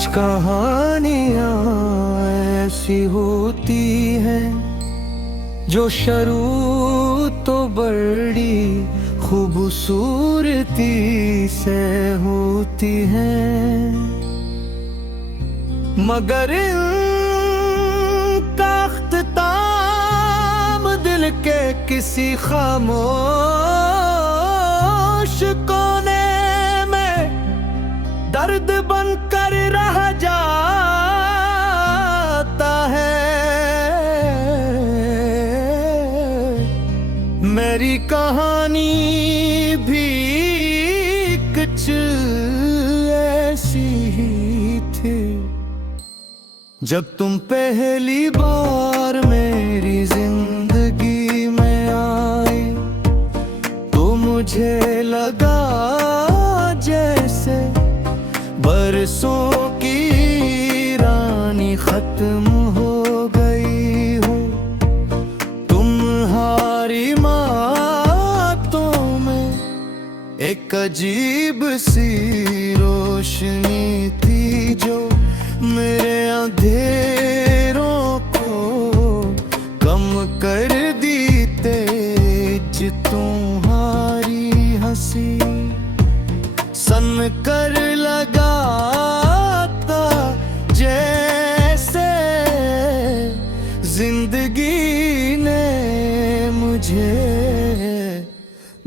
कुछ कहानियां ऐसी होती हैं जो शुरू तो बड़ी खूबसूरती से होती हैं, मगर इनका अख्तिताम दिल के किसी खामोश कोने में दर्द बनकर रह जाता है। मेरी कहानी भी कुछ ऐसी ही थी। जब तुम पहली बार मेरी जिंदगी में आई तो मुझे लगा जैसे बरसों की रानी खत्म हो गई हो। तुम्हारी बातों में एक अजीब सी रोशनी थी जो मेरे अंधेरों को कम कर दी तेज तुम्हारी हंसी सन कर लगाता जैसे जिंदगी ने मुझे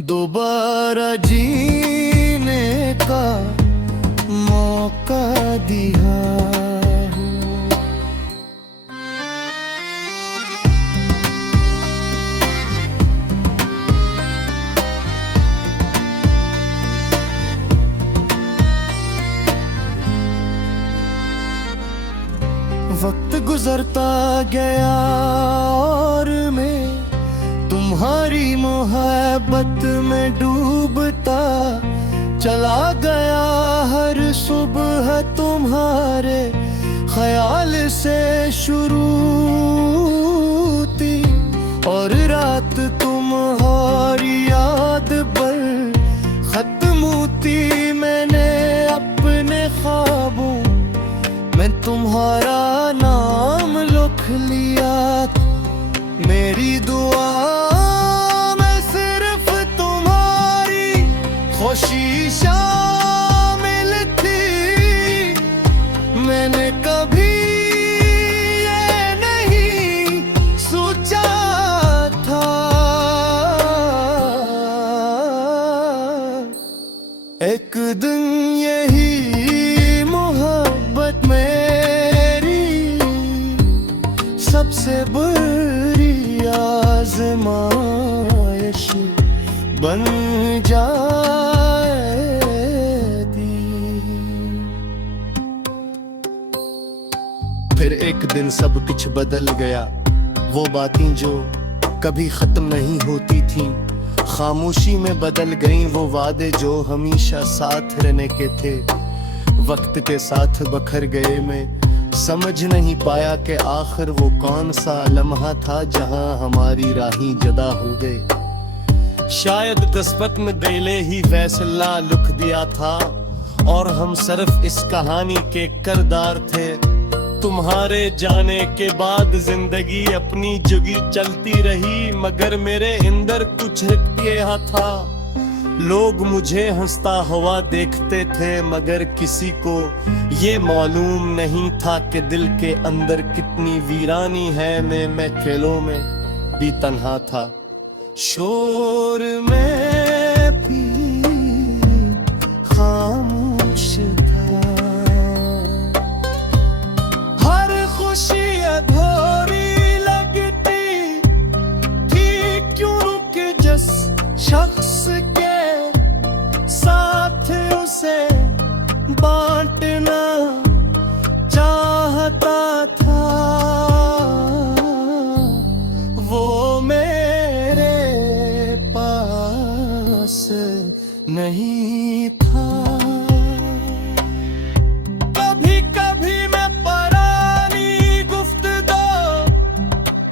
दोबारा जीने का मौका दिया। वक्त गुजरता गया और मैं तुम्हारी मोहब्बत में डूबता चला गया। हर सुबह तुम्हारे ख्याल से शुरू थी और रात तुम्हारी याद पर खत्म होती। मैंने अपने ख्वाबों मैं तुम्हारा नाम लिख लिया। मेरी दुआ में सिर्फ तुम्हारी खुशी शामिल थी। मैंने कभी ये नहीं सोचा था एक दिन यही मोहब्बत मेरी सबसे बड़ी आज़माइश बन जाएगी। फिर एक दिन सब कुछ बदल गया। वो बातें जो कभी खत्म नहीं होती थीं खामोशी में बदल गईं। वो वादे जो हमेशा साथ रहने के थे वक्त के साथ बखर गए। मैं समझ नहीं पाया कि आखिर वो कौन सा लम्हा था जहां हमारी राहें जुदा हो गई। शायद किस्मत में दिले ही फैसला लिख दिया था और हम सिर्फ इस कहानी के किरदार थे। तुम्हारे जाने के बाद जिंदगी अपनी जुगी चलती रही मगर मेरे अंदर कुछ रखा था। लोग मुझे हंसता हुआ देखते थे मगर किसी को ये मालूम नहीं था कि दिल के अंदर कितनी वीरानी है। मैं खेलों में भी तन्हा था, शोर में भी खामोश था। हर खुशी अधूरी लगती थी क्यों कि जिस शख्स के साथ उसे बांटना चाहता था वो मेरे पास नहीं था। कभी कभी मैं परानी गुफ्तगू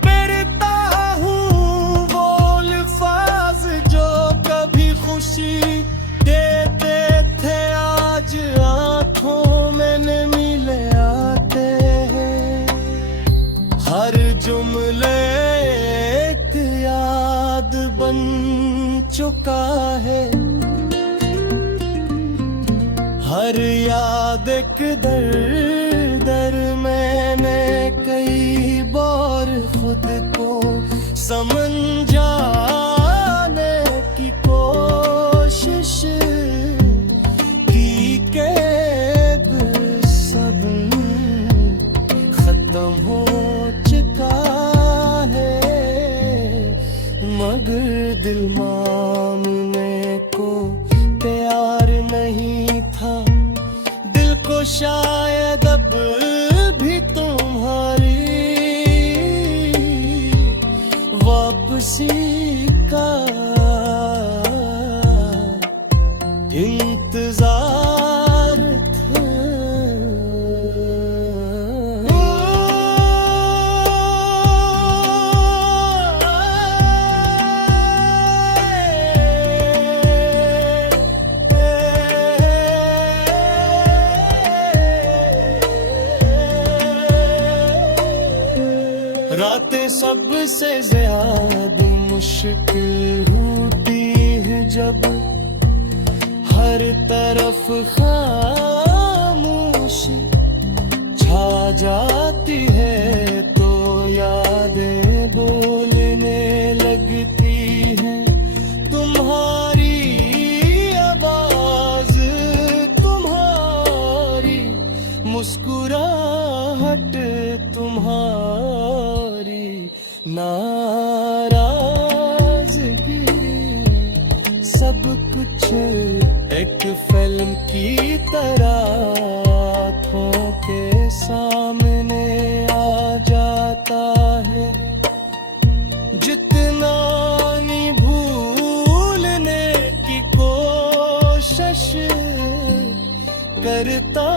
करता हूँ वो अल्फाज जो कभी खुशी देते थे आज आंखों में न मिले चुका है। हर याद एक दर दर मैंने कई बार खुद को समझाने की कोशिश की के सब खत्म हो चुका है, मगर दिल मानने को तैयार नहीं था। दिल को शायद अब भी तुम्हारी वापसी का इंतजार था। रातें सबसे ज्यादा मुश्किल होती है जब हर तरफ खामोशी छा जाती है, तो यादें बोलने लगती हैं। तुम्हारी आवाज, तुम्हारी मुस्कुराहट, तुम्हारी नाराजगी, सब कुछ एक फिल्म की तरह आँखों के सामने आ जाता है। जितना नहीं भूलने की कोशिश करता